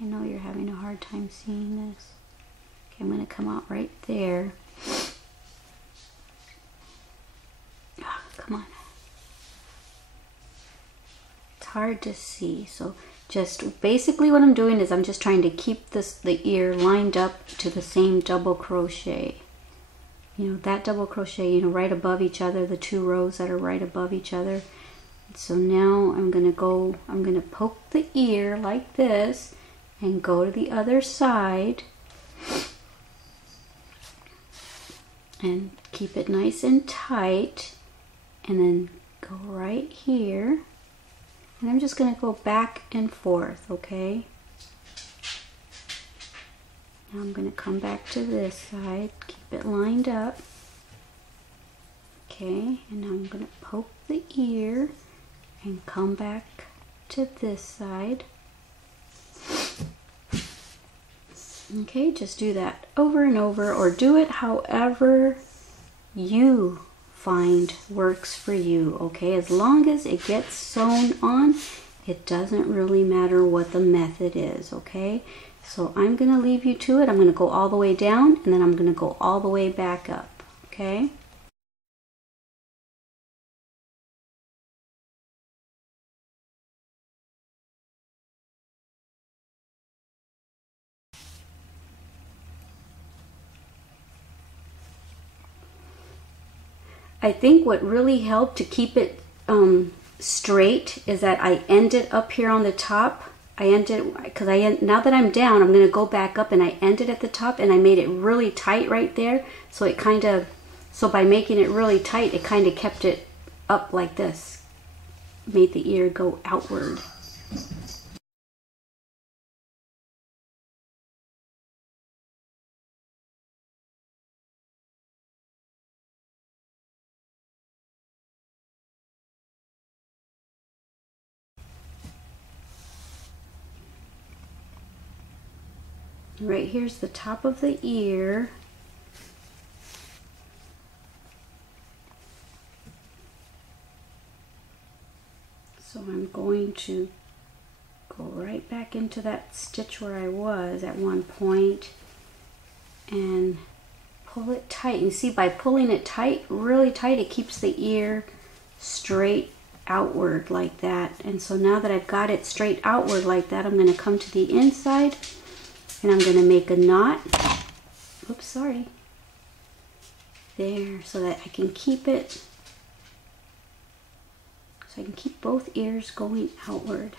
I know you're having a hard time seeing this. Okay, I'm going to come out right there. Oh, come on. It's hard to see. So just basically what I'm doing is I'm just trying to keep the ear lined up to the same double crochet. You know, that double crochet, you know, right above each other, the two rows that are right above each other. So now I'm going to poke the ear like this and go to the other side and keep it nice and tight, and then go right here, and I'm just going to go back and forth, okay? Now I'm going to come back to this side, keep it lined up, okay, and now I'm going to poke the ear and come back to this side. Okay, just do that over and over, or do it however you find works for you, okay? As long as it gets sewn on, it doesn't really matter what the method is, okay? So I'm going to leave you to it. I'm going to go all the way down, and then I'm going to go all the way back up, okay? I think what really helped to keep it straight is that I ended up here on the top. Now that I'm down, I'm going to go back up, and I ended at the top, and I made it really tight right there. So it so by making it really tight, it kind of kept it up like this. Made the ear go outward. Right here's the top of the ear. So I'm going to go right back into that stitch where I was at one point and pull it tight. You see, by pulling it tight, really tight, it keeps the ear straight outward like that. And so now that I've got it straight outward like that, I'm going to come to the inside, and I'm going to make a knot. Oops, sorry. There, so that I can keep it, so I can keep both ears going outward.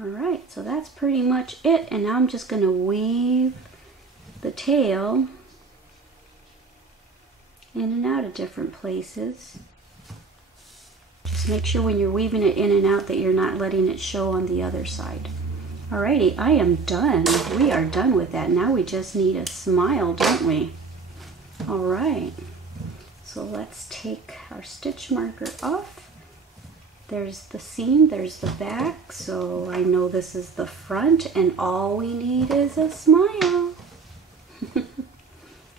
Alright, so that's pretty much it, and now I'm just going to weave the tail in and out of different places. Just make sure when you're weaving it in and out that you're not letting it show on the other side. Alrighty, I am done. We are done with that. Now we just need a smile, don't we? Alright, so let's take our stitch marker off. There's the seam, there's the back, so I know this is the front, and all we need is a smile.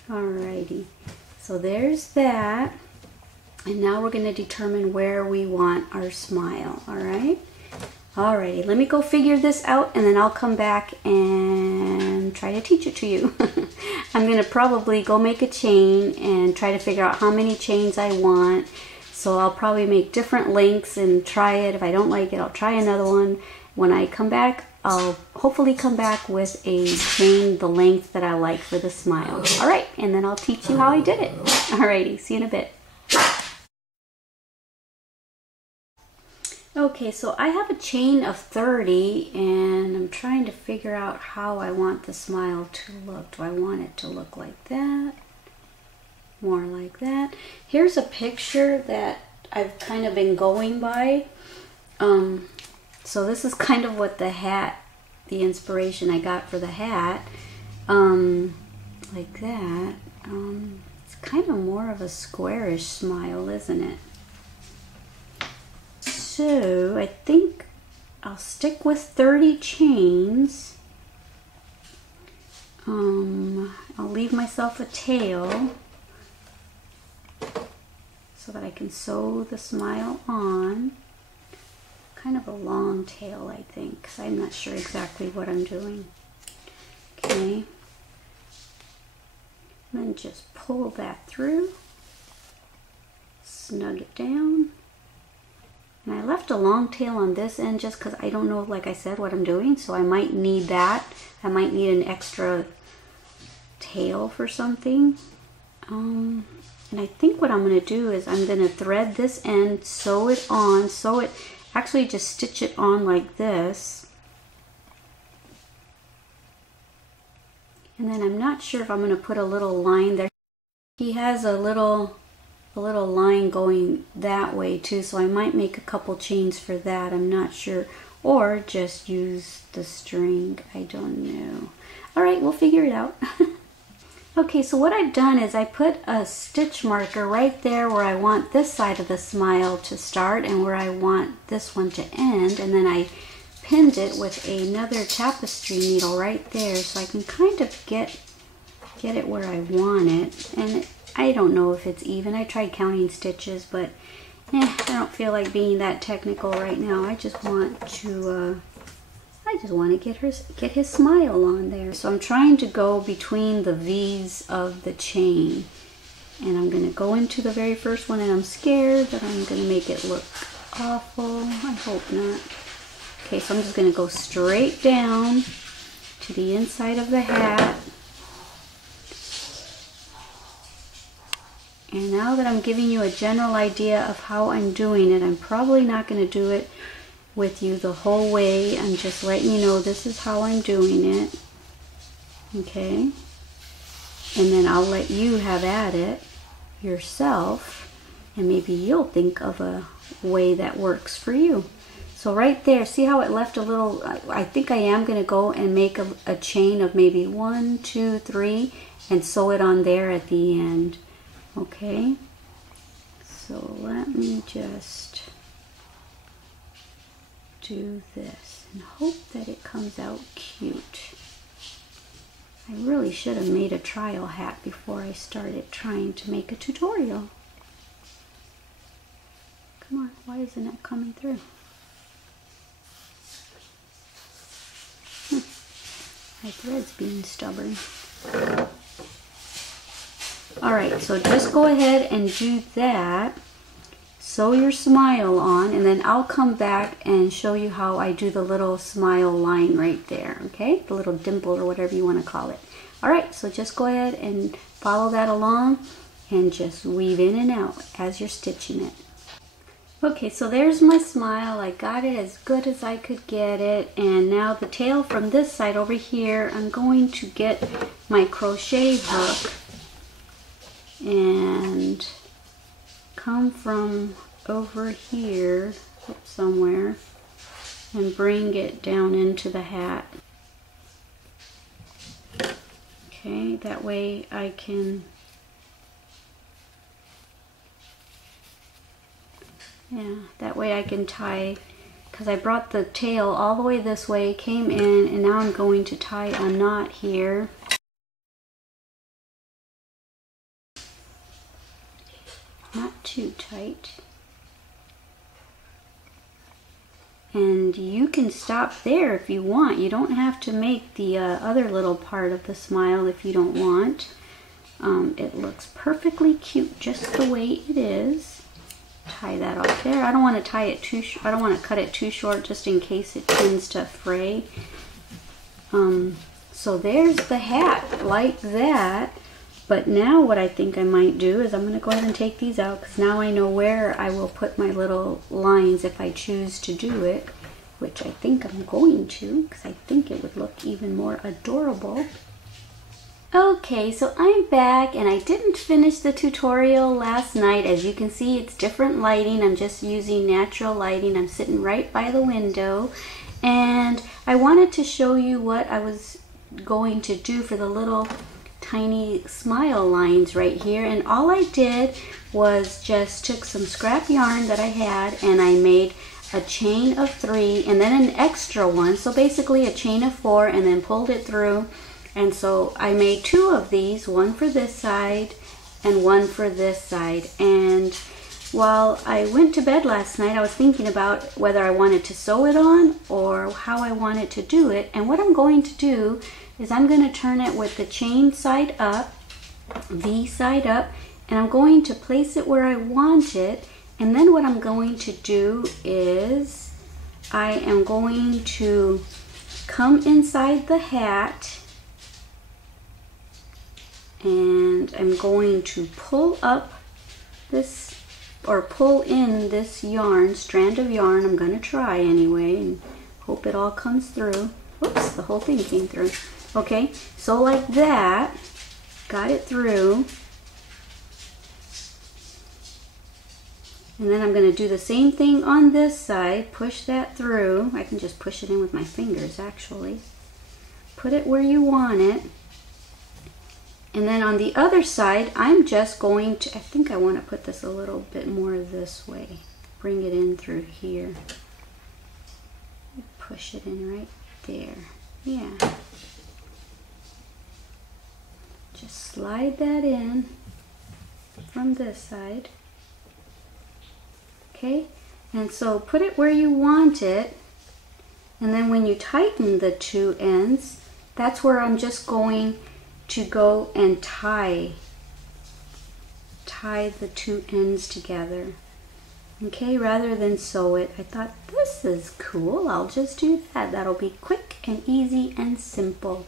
Alrighty, so there's that. And now we're going to determine where we want our smile, alright? Alrighty, let me go figure this out, and then I'll come back and try to teach it to you. I'm going to probably go make a chain and try to figure out how many chains I want. So I'll probably make different lengths and try it. If I don't like it, I'll try another one. When I come back, I'll hopefully come back with a chain the length that I like for the smile. Alright, and then I'll teach you how I did it. Alrighty, see you in a bit. Okay, so I have a chain of 30 and I'm trying to figure out how I want the smile to look. Do I want it to look like that? More like that? Here's a picture that I've kind of been going by. So this is kind of what the hat, the inspiration I got for the hat. Like that. It's kind of more of a squarish smile, isn't it? So I think I'll stick with 30 chains. I'll leave myself a tail so that I can sew the smile on. Kind of a long tail, I think, because I'm not sure exactly what I'm doing. Okay. And then just pull that through, snug it down. And I left a long tail on this end just because I don't know, like I said, what I'm doing. So I might need that. I might need an extra tail for something. And I think what I'm going to do is I'm going to thread this end, sew it on, actually just stitch it on like this. And then I'm not sure if I'm going to put a little line there. He has a little line going that way too, so I might make a couple chains for that. I'm not sure, or just use the string. I don't know. All right, we'll figure it out. Okay, so what I've done is I put a stitch marker right there where I want this side of the smile to start and where I want this one to end, and then I pinned it with another tapestry needle right there so I can kind of get it where I want it. And I don't know if it's even. I tried counting stitches, but I don't feel like being that technical right now. I just want to get his smile on there. So I'm trying to go between the V's of the chain, and I'm going to go into the very first one, and I'm scared that I'm going to make it look awful. I hope not. Okay, so I'm just going to go straight down to the inside of the hat. And now that I'm giving you a general idea of how I'm doing it, I'm probably not going to do it with you the whole way. I'm just letting you know this is how I'm doing it. Okay? And then I'll let you have at it yourself, and maybe you'll think of a way that works for you. So right there, see how it left a little, I think I am going to go and make a chain of maybe 1, 2, 3 and sew it on there at the end. Okay, so let me just do this and hope that it comes out cute. I really should have made a trial hat before I started trying to make a tutorial. Come on, why isn't it coming through? My thread's being stubborn. Alright, so just go ahead and do that. Sew your smile on, and then I'll come back and show you how I do the little smile line right there, okay? The little dimple or whatever you want to call it. Alright, so just go ahead and follow that along and just weave in and out as you're stitching it. Okay, so there's my smile. I got it as good as I could get it, and now the tail from this side over here, I'm going to get my crochet hook and come from over here somewhere and bring it down into the hat. Okay, that way I can, that way I can tie, because I brought the tail all the way this way, came in, and now I'm going to tie a knot here. Not too tight. And you can stop there if you want. You don't have to make the other little part of the smile if you don't want. It looks perfectly cute just the way it is. Tie that off there. I don't want to tie it too short. I don't want to cut it too short just in case it tends to fray. So there's the hat like that. But now what I think I might do is I'm going to go ahead and take these out, because now I know where I will put my little lines if I choose to do it, which I think I'm going to, because I think it would look even more adorable. Okay, so I'm back, and I didn't finish the tutorial last night. As you can see, it's different lighting. I'm just using natural lighting. I'm sitting right by the window, and I wanted to show you what I was going to do for the little tiny smile lines right here. And all I did was just took some scrap yarn that I had, and I made a chain of 3 and then an extra one, so basically a chain of 4, and then pulled it through. And so I made 2 of these, one for this side and one for this side. And while I went to bed last night, I was thinking about whether I wanted to sew it on or how I wanted to do it. And what I'm going to do is I'm going to turn it with the chain side up, V side up, and I'm going to place it where I want it. And then what I'm going to do is I am going to come inside the hat, and I'm going to pull up this, or pull in this yarn, strand of yarn. I'm going to try anyway and hope it all comes through. Whoops, the whole thing came through. Okay, so like that, got it through. And then I'm going to do the same thing on this side, push that through. I can just push it in with my fingers actually. Put it where you want it. And then on the other side, I'm just going to, I think I want to put this a little bit more this way. Bring it in through here. Push it in right there. Yeah. Just slide that in from this side. Okay, and so put it where you want it. And then when you tighten the 2 ends, that's where I'm just going to go and tie the 2 ends together. Okay, rather than sew it. I thought, this is cool, I'll just do that. That'll be quick and easy and simple.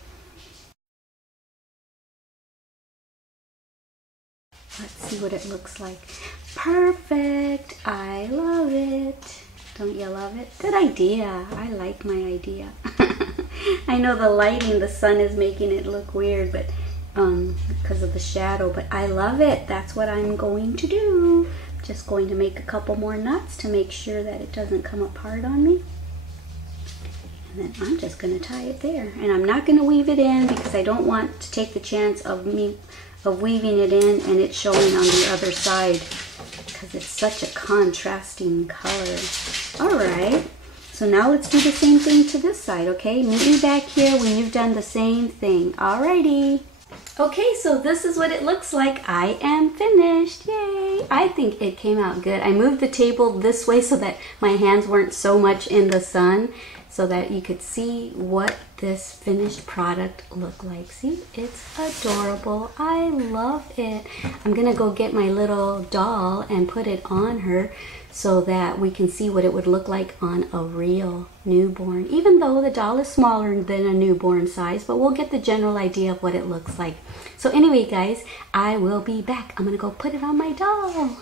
Let's see what it looks like. Perfect, I love it. Don't you love it? Good idea. I like my idea. I know the lighting, the sun is making it look weird, but because of the shadow, but I love it. That's what I'm going to do. Just going to make a couple more knots to make sure that it doesn't come apart on me. And then I'm just going to tie it there. And I'm not going to weave it in because I don't want to take the chance of weaving it in and it showing on the other side, because it's such a contrasting color. All right, so now let's do the same thing to this side, okay? Meet me back here when you've done the same thing. Alrighty. Okay, so this is what it looks like. I am finished, yay! I think it came out good. I moved the table this way so that my hands weren't so much in the sun, so that you could see what this finished product looked like. See, it's adorable. I love it. I'm gonna go get my little doll and put it on her so that we can see what it would look like on a real newborn, even though the doll is smaller than a newborn size, but we'll get the general idea of what it looks like. So anyway, guys, I will be back. I'm gonna go put it on my doll.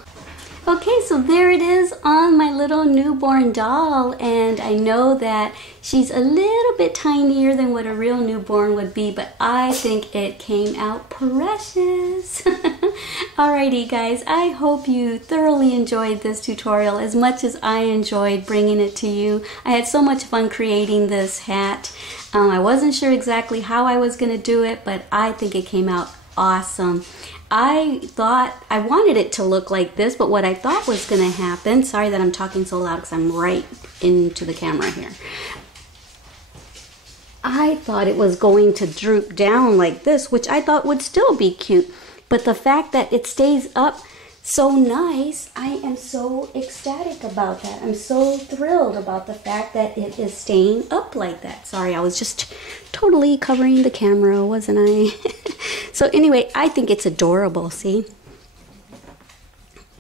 Okay, so there it is on my little newborn doll, and I know that she's a little bit tinier than what a real newborn would be, but I think it came out precious. Alrighty guys, I hope you thoroughly enjoyed this tutorial as much as I enjoyed bringing it to you. I had so much fun creating this hat. I wasn't sure exactly how I was going to do it, but I think it came out awesome. I thought I wanted it to look like this, but what I thought was going to happen, sorry that I'm talking so loud because I'm right into the camera here. I thought it was going to droop down like this, which I thought would still be cute. But the fact that it stays up so nice, I am so ecstatic about that. I'm so thrilled about the fact that it is staying up like that. Sorry, I was just totally covering the camera, wasn't I? So anyway, I think it's adorable, see?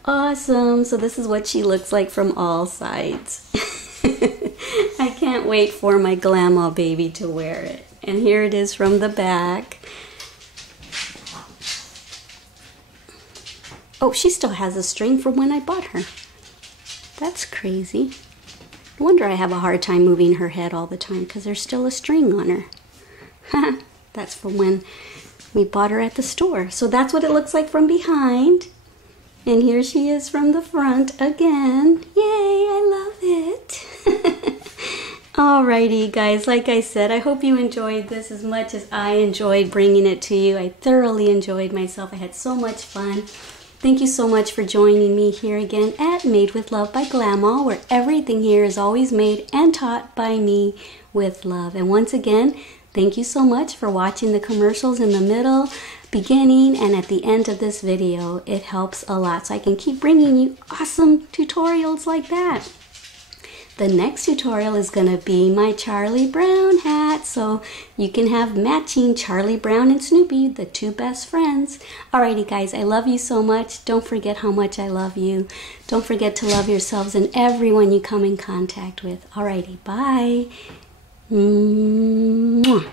Awesome, so this is what she looks like from all sides. I can't wait for my Glama baby to wear it. And here it is from the back. Oh, she still has a string from when I bought her. That's crazy. No wonder I have a hard time moving her head all the time, because there's still a string on her. That's from when we bought her at the store. So that's what it looks like from behind. And here she is from the front again. Yay, I love it. Alrighty, guys, like I said, I hope you enjoyed this as much as I enjoyed bringing it to you. I thoroughly enjoyed myself. I had so much fun. Thank you so much for joining me here again at Made with Love by Glama, where everything here is always made and taught by me with love. And once again, thank you so much for watching the commercials in the middle, beginning, and at the end of this video. It helps a lot so I can keep bringing you awesome tutorials like that. The next tutorial is going to be my Charlie Brown hat, so you can have matching Charlie Brown and Snoopy, the two best friends. Alrighty guys, I love you so much. Don't forget how much I love you. Don't forget to love yourselves and everyone you come in contact with. Alrighty, bye. Mwah.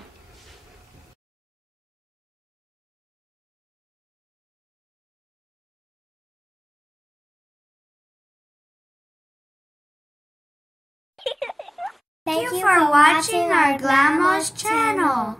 Thank you for watching our Glama's channel.